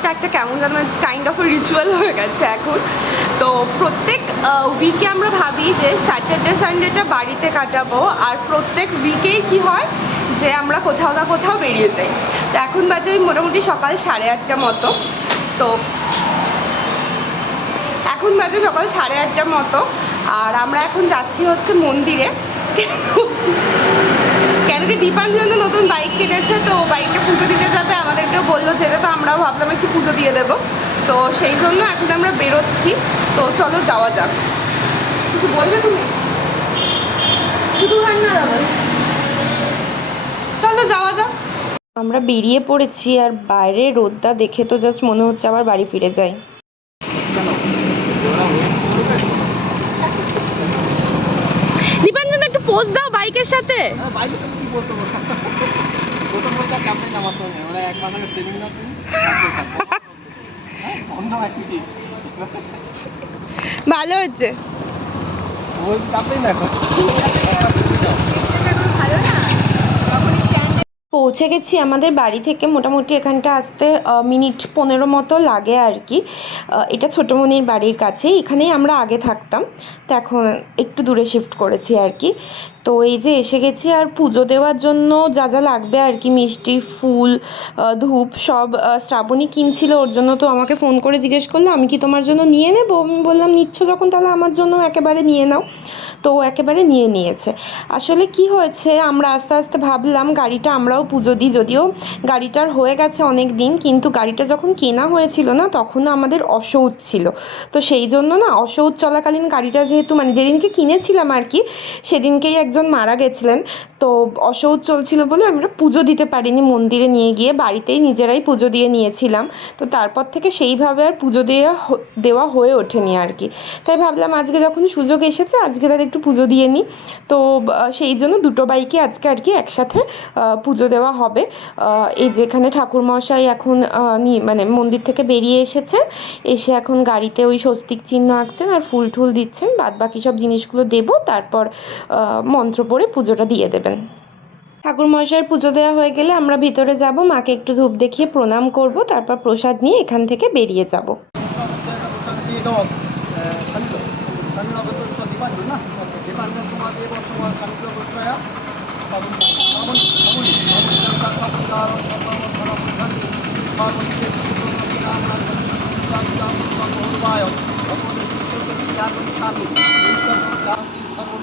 বেরোনোটা একটা কেমন যেন কাইন্ড অফ রিচুয়াল হয়ে গেছে এখন। তো প্রত্যেক উইকে আমরা ভাবি যে স্যাটারডে সানডেটা বাড়িতে কাটাবো, আর প্রত্যেক উইকেই কি হয় যে আমরা কোথাও না কোথাও বেরিয়ে যাই। তো এখন বাজে মোটামুটি সকাল সাড়ে আটটা মতো। তো এখন বাজে সকাল সাড়ে আটটার মতো, আর আমরা এখন যাচ্ছি হচ্ছে মন্দিরে। কেন কি দীপাঞ্জন নতুন বাইক কিনেছে, তো বাইকটা পুজো দিতে যাবে আমাদেরকেও বলল যেতে তো আমরাও ভাবলাম একটু পুজো দিয়ে দেবো। তো সেই জন্য এখন আমরা বেরোচ্ছি। তো চলো যাওয়া যাক। কিছু বলবে তুমি? শুধু রান্না চলো যাওয়া যাক। আমরা বেরিয়ে পড়েছি আর বাইরে রোদটা দেখে তো জাস্ট মনে হচ্ছে আবার বাড়ি ফিরে যাই। দীপাঞ্জন একটু পোজ দাও বাইকের সাথে। বাইকের সাথে কি? প্রথম আর চাপ নেই আমার সঙ্গে। মানে এক মাস আগে নাও তুমি, তারপরে চাপ। হ্যাঁ, বন্ধ। ভালো হচ্ছে ওই চাপ নেই না। পৌঁছে গেছি আমাদের বাড়ি থেকে মোটামুটি এখানটা আসতে মিনিট পনেরো মতো লাগে আর কি এটা ছোটোমণির বাড়ির কাছেই এখানেই আমরা আগে থাকতাম তো এখন একটু দূরে শিফট করেছি আর কি তো এই যে এসে গেছি, আর পুজো দেওয়ার জন্য যা যা লাগবে আর কি, মিষ্টি, ফুল ধূপ সব শ্রাবণী কিনছিল, ওর জন্য তো আমাকে ফোন করে জিজ্ঞেস করল, আমি কি তোমার জন্য নিয়ে নেব? আমি বললাম, নিচ্ছ যখন, তাহলে আমার জন্য একেবারে নিয়ে নাও। তো ও একেবারে নিয়ে নিয়েছে। আসলে কি হয়েছে, আমরা আস্তে আস্তে ভাবলাম, গাড়িটা আমরাও পুজো দিই, যদিও গাড়িটার হয়ে গেছে অনেক দিন, কিন্তু গাড়িটা যখন কেনা হয়েছিল না, তখন আমাদের অসৌচ ছিল। তো সেই জন্য না অসৌচ চলাকালীন গাড়িটা যেহেতু মানে যেদিনকে কিনেছিলাম আর কি, সেদিনকেই একজন মারা গেছিলেন তো অসৌচ চলছিল বলে আমরা পুজো দিতে পারিনি মন্দিরে নিয়ে গিয়ে বাড়িতেই নিজেরাই পুজো দিয়ে নিয়েছিলাম। তো তারপর থেকে সেইভাবে আর পুজো দেওয়া দেওয়া হয়ে ওঠেনি আর কি। তাই ভাবলাম আজকে যখন সুযোগ এসেছে আজকে তার একটু পুজো দিয়ে নিই। তো সেই জন্য দুটো বাইকে আজকে আর কি একসাথে পুজো দেওয়া হবে। এই যেখানে ঠাকুরমশাই এখন আহ, নি- মানে মন্দির থেকে বেরিয়ে এসেছে। এসে এখন গাড়িতে ওই স্বস্তিক চিহ্ন আঁকছেন আর ফুল টুল দিচ্ছেন। বাদ বাকি সব জিনিসগুলো দেবো। তারপর মন্ত্র পড়ে পুজোটা দিয়ে দেবেন। ঠাকুর মশাইয়ের পুজো দেওয়া হয়ে গেলে আমরা ভিতরে যাব, মাকে একটু ধূপ দেখিয়ে প্রণাম করব, তারপর প্রসাদ নিয়ে এখান থেকে বেরিয়ে যাব।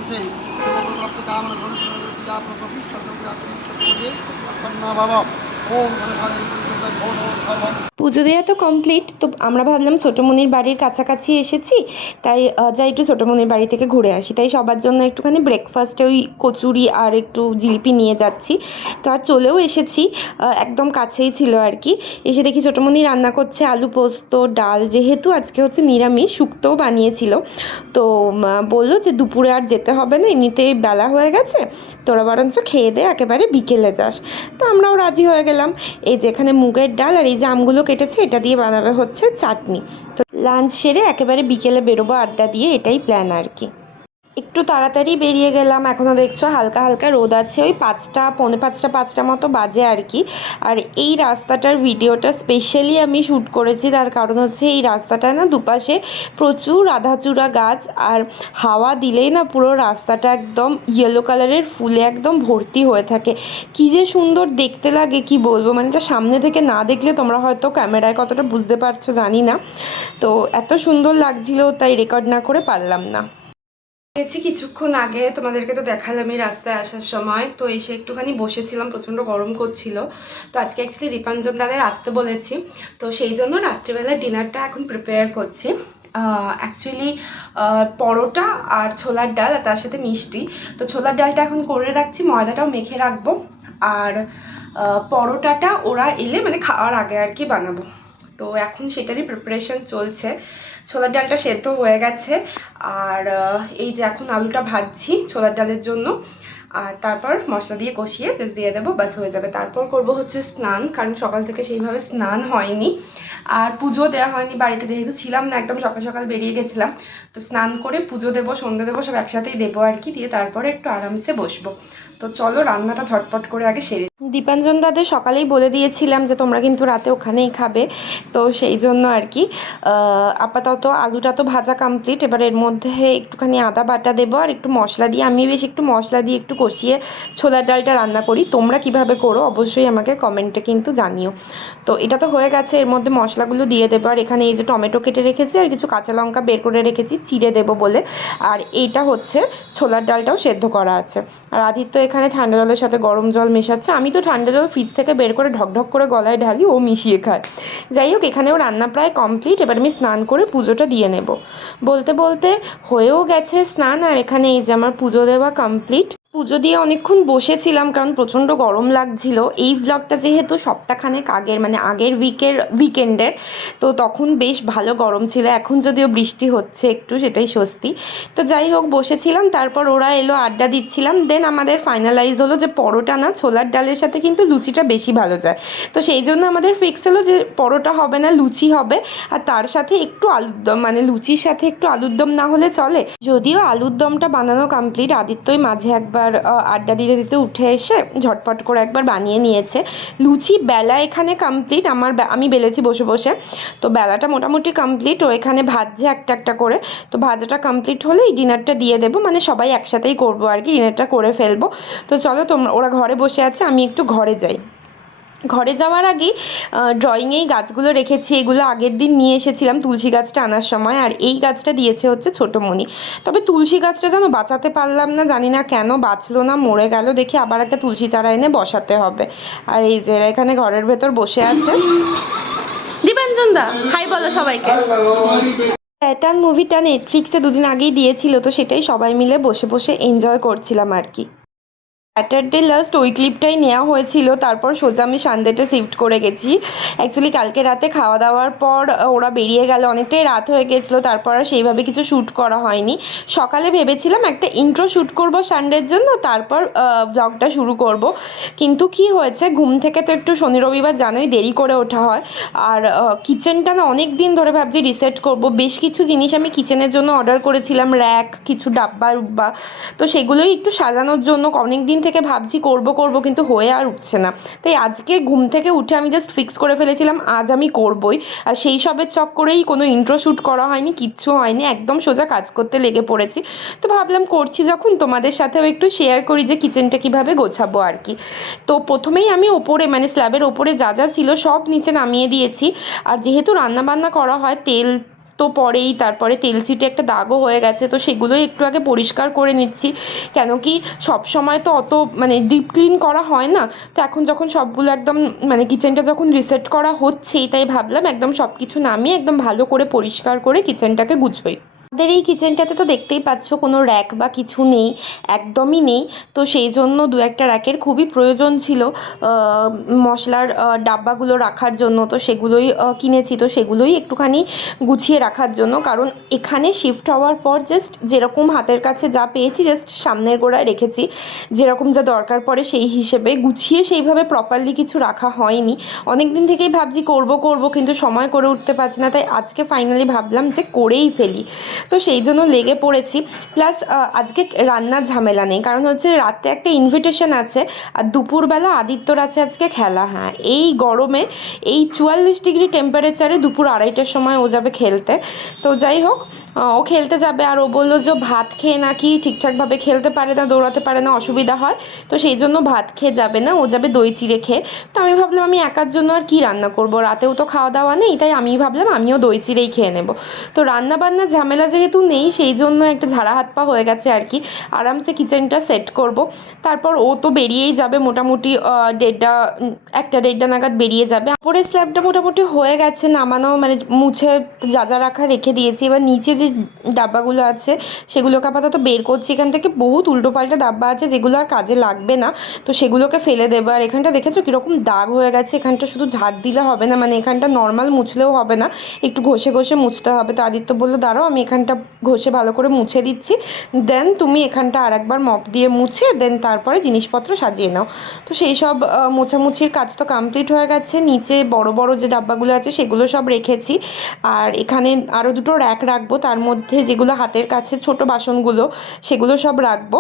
শান্তিদো, সমগ্র সর্বভক্ত কামনা ভবিষ্যৎ পূজা প্রকৃতি সন্না বাবা পুজো দেওয়া তো কমপ্লিট তো আমরা ভাবলাম ছোটোমণির বাড়ির কাছাকাছি এসেছি, তাই যাই একটু ছোটোমণির বাড়ি থেকে ঘুরে আসি। তাই সবার জন্য একটুখানি ব্রেকফাস্টে ওই কচুরি আর একটু জিলিপি নিয়ে যাচ্ছি। তো আর চলেও এসেছি একদম কাছেই ছিল আর কি। এসে দেখি ছোটোমণি রান্না করছে আলু পোস্ত, ডাল, যেহেতু আজকে হচ্ছে নিরামিষ, শুক্তোও বানিয়েছিল। তো বলল যে দুপুরে আর যেতে হবে না, এমনিতেই বেলা হয়ে গেছে, তোরা বরঞ্চ খেয়ে দে, একেবারে বিকেলে যাস। তো আমরাও রাজি হয়ে গেলাম। এই যেখানে মুগের ডাল আর এই যে আমগুলো কেটেছে, এটা দিয়ে বানাবে হচ্ছে চাটনি। তো লাঞ্চ সেরে একেবারে বিকেলে বেরোবো, আড্ডা দিয়ে, এটাই প্ল্যান আর কি। একটু তাড়াতাড়ি বেরিয়ে গেলাম। এখনও দেখছ হালকা হালকা রোদ আছে। ওই পাঁচটা, পৌনে পাঁচটা পাঁচটা মতো বাজে আর কি। আর এই রাস্তাটার ভিডিওটা স্পেশালি আমি শ্যুট করেছি। তার কারণ হচ্ছে এই রাস্তাটা না দুপাশে প্রচুর রাধাচূড়া গাছ। আর হাওয়া দিলেই না পুরো রাস্তাটা একদম ইয়েলো কালারের ফুলে একদম ভর্তি হয়ে থাকে। কি যে সুন্দর দেখতে লাগে, কি বলব? মানে এটা সামনে থেকে না দেখলে তোমরা হয়তো ক্যামেরায় কতটা বুঝতে পারছ জানি না। তো এত সুন্দর লাগছিল, তাই রেকর্ড না করে পারলাম না। গেছি কিছুক্ষণ আগে, তোমাদেরকে তো দেখালামই রাস্তায় আসার সময়। তো এসে একটুখানি বসেছিলাম, প্রচণ্ড গরম করছিল। তো আজকে অ্যাকচুয়ালি দীপাঞ্জন দাদের আসতে বলেছি। তো সেই জন্য রাত্রিবেলা ডিনারটা এখন প্রিপেয়ার করছি। অ্যাকচুয়ালি পরোটা আর ছোলার ডাল আর তার সাথে মিষ্টি। তো ছোলার ডালটা এখন করে রাখছি, ময়দাটাও মেখে রাখব। আর পরোটাটা ওরা এলে মানে খাওয়ার আগে আর কি বানাবো। তো এখন সেটারই প্রিপারেশন চলছে। ছোলার ডালটা সেদ্ধ হয়ে গেছে। আর এই যে এখন আলুটা ভাজছি ছোলার ডালের জন্য। আর তারপর মশলা দিয়ে কষিয়ে জাস্ট দিয়ে দেবো বাস হয়ে যাবে। তারপর করব হচ্ছে স্নান, কারণ সকাল থেকে সেইভাবে স্নান হয়নি। আর পুজো দেওয়া হয়নি, বাড়িতে যেহেতু ছিলাম না, একদম সকাল সকাল বেরিয়ে গেছিলাম। তো স্নান করে পুজো দেবো, সন্ধ্যে দেবো, সব একসাথেই দেবো আর কি। দিয়ে তারপরে একটু আরামসে বসবো। তো চলো রান্নাটা ঝটপট করে আগে সেরে দীপাঞ্জন দাদের সকালেই বলে দিয়েছিলাম যে তোমরা কিন্তু রাতে ওখানেই খাবে। তো সেই জন্য আর কি আপাতত আলুটা তো ভাজা কমপ্লিট এবার এর মধ্যে একটুখানি আদা বাটা দেবো আর একটু মশলা দিয়ে। আমি বেশ একটু মশলা দিয়ে একটু কষিয়ে ছোলার ডালটা রান্না করি। তোমরা কীভাবে করো অবশ্যই আমাকে কমেন্টে কিন্তু জানিও। তো এটা তো হয়ে গেছে, এর মধ্যে মশলাগুলো দিয়ে দেবো। আর এখানে এই যে টমেটো কেটে রেখেছি আর কিছু কাঁচা লঙ্কা বের করে রেখেছি, চিড়ে দেবো বলে। আর এইটা হচ্ছে ছোলার ডালটাও সেদ্ধ করা আছে। আর আদিত্য এখানে ঠান্ডা জলের সাথে গরম জল মেশাচ্ছে। আমি তো ঠান্ডা জল ফ্রিজ থেকে বের করে ঢকঢক করে গলায় ঢালি, ও মিশিয়ে খায়। যাই হোক, এখানেও রান্না প্রায় কমপ্লিট এবার আমি স্নান করে পুজোটা দিয়ে নেব। বলতে বলতে হয়েও গেছে স্নান, আর এখানে এই যে আমার পুজো দেওয়া কমপ্লিট পুজো দিয়ে অনেকক্ষণ বসেছিলাম কারণ প্রচণ্ড গরম লাগছিল। এই ব্লগটা যেহেতু সপ্তাহখানেক আগের মানে আগের উইকের উইকেন্ডের তো তখন বেশ ভালো গরম ছিল। এখন যদিও বৃষ্টি হচ্ছে একটু, সেটাই স্বস্তি। তো যাই হোক, বসেছিলাম, তারপর ওরা এলো, আড্ডা দিচ্ছিলাম। দেন আমাদের ফাইনালাইজ হলো যে পরোটা না, ছোলার ডালের সাথে কিন্তু লুচিটা বেশি ভালো যায়। তো সেই জন্য আমাদের ফিক্স হলো যে পরোটা হবে না, লুচি হবে। আর তার সাথে একটু আলুর দম মানে লুচির সাথে একটু আলুর দম না হলে চলে। যদিও আলুর দমটা বানানো কমপ্লিট আদিত্যই মাঝে একবার আহ, আড্ডা দিতে দিতে উঠে এসে ঝটপট করে একবার বানিয়ে নিয়েছে। লুচি বেলা এখানে কমপ্লিট আমার আমি বেলেছি বসে বসে। তো বেলাটা মোটামুটি কমপ্লিট ও এখানে ভাজছে একটা একটা করে। তো ভাজাটা কমপ্লিট হলে এই ডিনারটা দিয়ে দেবো। মানে সবাই একসাথেই করব আর কি ডিনারটা করে ফেলব। তো চলো তোমরা ওরা ঘরে বসে আছে আমি একটু ঘরে যাই। ঘরে যাওয়ার আগেই ড্রয়িংয়েই গাছগুলো রেখেছি, এগুলো আগের দিন নিয়ে এসেছিলাম তুলসী গাছটা আনার সময়, আর এই গাছটা দিয়েছে হচ্ছে ছোটোমণি তবে তুলসী গাছটা যেন বাঁচাতে পারলাম না, জানি না কেন বাঁচলো না, মরে গেল, দেখি আবার একটা তুলসী চারা এনে বসাতে হবে। আর এই যে এখানে ঘরের ভেতর বসে আছে। দীপাঞ্জন দা, হাই বলো সবাইকে। প্যাটার্ন মুভিটা নেটফ্লিক্সে দুদিন আগেই দিয়েছিল, তো সেটাই সবাই মিলে বসে বসে এনজয় করছিলাম আর কি। স্যাটারডে লাস্ট ওই ক্লিপটাই নেওয়া হয়েছিল, তারপর সোজা আমি সানডেতে শিফট করে গেছি। অ্যাকচুয়ালি কালকে রাতে খাওয়া দাওয়ার পর ওরা বেরিয়ে গেল। অনেকটাই রাত হয়ে গেছিল, তারপর আর সেইভাবে কিছু শ্যুট করা হয়নি। সকালে ভেবেছিলাম একটা ইন্ট্রো শ্যুট করব সানডের জন্য, তারপর ব্লগটা শুরু করব। কিন্তু কি হয়েছে, ঘুম থেকে তো একটু শনি রবিবার জানোই, দেরি করে ওঠা হয়। আর কিচেনটা না অনেক দিন ধরে ভাবছি রিসেট করব। বেশ কিছু জিনিস আমি কিচেনের জন্য অর্ডার করেছিলাম র্যাক কিছু ডাব্বা রুব্বা তো সেগুলোই একটু সাজানোর জন্য অনেক দিন থেকে ভাবছি করব করব কিন্তু হয়ে আর উঠছে না। তাই আজকে ঘুম থেকে উঠে আমি জাস্ট ফিক্স করে ফেলেছিলাম, আজ আমি করবই। আর সেই সবের চক্করেই কোনো ইন্ট্রো শ্যুট করা হয়নি, কিচ্ছু হয়নি, একদম সোজা কাজ করতে লেগে পড়েছি। তো ভাবলাম করছি যখন, তোমাদের সাথেও একটু শেয়ার করি যে কিচেনটা কীভাবে গোছাবো আর কি। তো প্রথমেই আমি ওপরে মানে স্ল্যাবের ওপরে যা যা ছিল সব নিচে নামিয়ে দিয়েছি। আর যেহেতু রান্নাবান্না করা হয়, তেল তো পরেই তারপরে তেল ছিটে একটা দাগও হয়ে গেছে, তো সেগুলোই একটু আগে পরিষ্কার করে নিচ্ছি। কেন কি সব সময় তো অত মানে ডিপ ক্লিন করা হয় না, তো এখন যখন সবগুলো একদম মানে কিচেনটা যখন রিসেট করা হচ্ছেই তাই ভাবলাম একদম সব কিছু নামিয়ে একদম ভালো করে পরিষ্কার করে কিচেনটাকে গুছোই। আমাদের এই কিচেনটাতে তো দেখতেই পাচ্ছ কোনো র্যাক বা কিছু নেই, একদমই নেই। তো সেই জন্য দু একটা র্যাকের খুবই প্রয়োজন ছিল। মশলার ডাব্বাগুলো রাখার জন্য। তো সেগুলোই কিনেছি। তো সেগুলোই একটুখানি গুছিয়ে রাখার জন্য। কারণ এখানে শিফট হওয়ার পর জাস্ট যেরকম হাতের কাছে যা পেয়েছি জাস্ট সামনের গোড়ায় রেখেছি। যেরকম যা দরকার পড়ে সেই হিসেবে গুছিয়ে সেইভাবে প্রপারলি কিছু রাখা হয়নি। অনেক দিন থেকেই ভাবছি করব করব, কিন্তু সময় করে উঠতে পারছি না। তাই আজকে ফাইনালি ভাবলাম যে করেই ফেলি। তো সেই জন্য লেগে পড়েছি। প্লাস আজকে রান্নার ঝামেলা নেই। কারণ হচ্ছে রাতে একটা ইনভিটেশন আছে, আর দুপুরবেলা আদিত্যর আছে আজকে খেলা। হ্যাঁ এই গরমে এই চুয়াল্লিশ ডিগ্রি টেম্পারেচারে দুপুর আড়াইটার সময় ও যাবে খেলতে। তো যাই হোক ও খেলতে যাবে আর ও বলল যে ভাত খেয়ে নাকি ঠিকঠাকভাবে খেলতে পারে না, দৌড়াতে পারে না, অসুবিধা হয়। তো সেই জন্য ভাত খেয়ে যাবে না, ও যাবে দই চিড়ে খেয়ে। তো আমি ভাবলাম আমি একার জন্য আর কি রান্না করব? রাতেও তো খাওয়া দাওয়া নেই, তাই আমি ভাবলাম আমিও দই চিড়েই খেয়ে নেব। তো রান্না বান্নার ঝামেলা যেহেতু নেই, সেই জন্য একটা ঝাড়া হাত পা হয়ে গেছে আর কি। আরামসে কিচেনটা সেট করব। তারপর ও তো বেরিয়েই যাবে মোটামুটি দেড়টা একটা দেড়টা নাগাদ বেরিয়ে যাবে। উপরের স্ল্যাবটা মোটামুটি হয়ে গেছে, নামানো মানে মুছে যা যা রাখা রেখে দিয়েছি। এবার নিচে যে ডাব্বাগুলো আছে, সেগুলোকে আপাতত বের করছি। এখান থেকে বহুত উল্টোপাল্টা ডাব্বা আছে, যেগুলো আর কাজে লাগবে না। তো সেগুলোকে ফেলে দেবো। আর এখানটা দেখেছ কীরকম দাগ হয়ে গেছে? এখানটা শুধু ঝাড় দিলে হবে না মানে এখানটা নর্মাল মুছলেও হবে না। একটু ঘষে ঘষে মুছতে হবে। তো আদিত্য বলল, দাঁড়াও, আমি এখানটা ঘষে ভালো করে মুছে দিচ্ছি। দেন তুমি এখানটা আর একবার মপ দিয়ে মুছে দেন তারপরে জিনিসপত্র সাজিয়ে নাও। তো সেই সব মোছামুছির কাজ তো কমপ্লিট হয়ে গেছে। নিচে বড় বড় যে ডাব্বাগুলো আছে, সেগুলো সব রেখেছি। আর এখানে আরও দুটো র্যাক রাখব। তার তার মধ্যে যেগুলো হাতের কাছে ছোট বাসনগুলো, সেগুলো সব রাখব।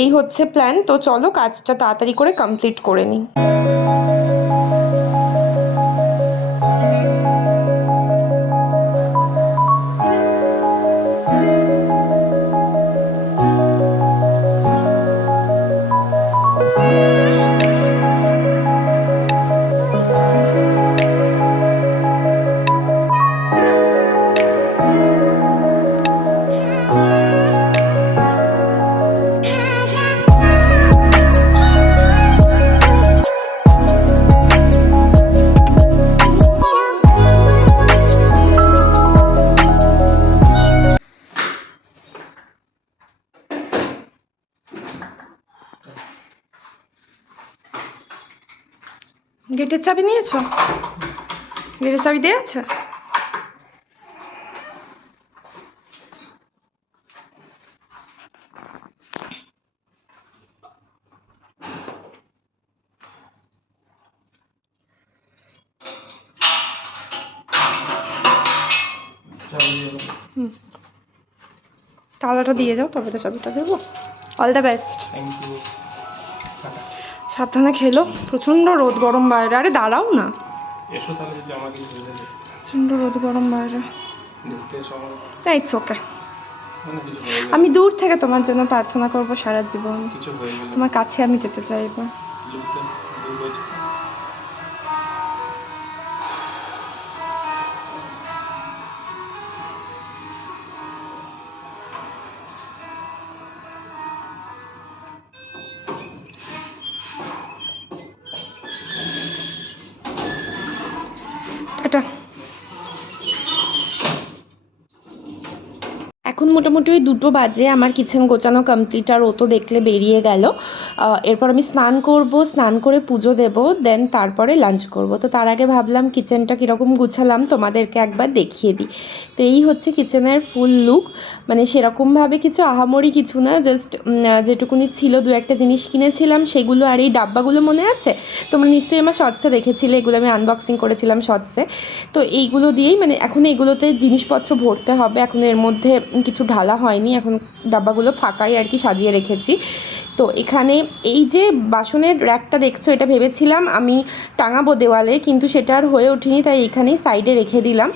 এই হচ্ছে প্ল্যান তো চলো কাজটা তাড়াতাড়ি করে কমপ্লিট করে নিই। গেটের চাবি নিয়েছো? গেটের চাবি দেওয়া আছে? তালাটা দিয়ে যাও, তবে তো চাবিটা দেবো। All the best thank you সাবধানে খেলো। প্রচণ্ড রোদ গরম বাইরে। আরে দাঁড়াও না। প্রচণ্ড রোদ গরম বাইরে। ইটস ওকে মানে আমি দূর থেকে তোমার জন্য প্রার্থনা করব সারা জীবন। তোমার কাছে আমি যেতে চাইব। টাটা এখন মোটামুটি ওই দুটো বাজে, আমার কিচেন গোছানো কমপ্লিট আর ও তো দেখলে বেরিয়ে গেল। এরপর আমি স্নান করব, স্নান করে পুজো দেব দেন তারপরে লাঞ্চ করব। তো তার আগে ভাবলাম কিচেনটা কীরকম গুছালাম, তোমাদেরকে একবার দেখিয়ে দিই। তো এই হচ্ছে কিচেনের ফুল লুক মানে সেরকমভাবে কিছু আহামরি কিছু না জাস্ট যেটুকুনি ছিল দু একটা জিনিস কিনেছিলাম, সেগুলো আর এই ডাব্বাগুলো মনে আছে? তোমরা নিশ্চয়ই আমার শর্টসে দেখেছিলে, এগুলো আমি আনবক্সিং করেছিলাম শর্টসে তো এইগুলো দিয়েই মানে এখন এগুলোতে জিনিসপত্র ভরতে হবে, এখন এর মধ্যে কিছু ঢালা হয়নি, এখন ডাব্বাগুলো ফাঁকাই আর কি সাজিয়ে রেখেছি। তো এখানে এই যে বাসনের র্যাকটা দেখছ, এটা ভেবেছিলাম আমি টাঙাবো দেওয়ালে, কিন্তু সেটা আর হয়ে ওঠেনি, তাই এখানেই সাইডে রেখে দিলাম।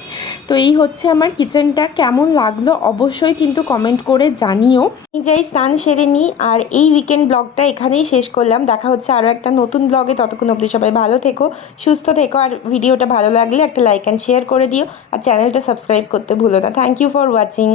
তো এই হচ্ছে আমার কিচেনটা কেমন লাগল অবশ্যই কিন্তু কমেন্ট করে জানিও। যাই স্নান সেরে নিই, আর এই উইকেন্ড ব্লগটা এখানেই শেষ করলাম। দেখা হচ্ছে আরও একটা নতুন ব্লগে ততক্ষণ অবধি সবাই ভালো থেকো, সুস্থ থেকো, আর ভিডিওটা ভালো লাগলে একটা লাইক অ্যান্ড শেয়ার করে দিও, আর চ্যানেলটা সাবস্ক্রাইব করতে ভুলো না। Thank you for watching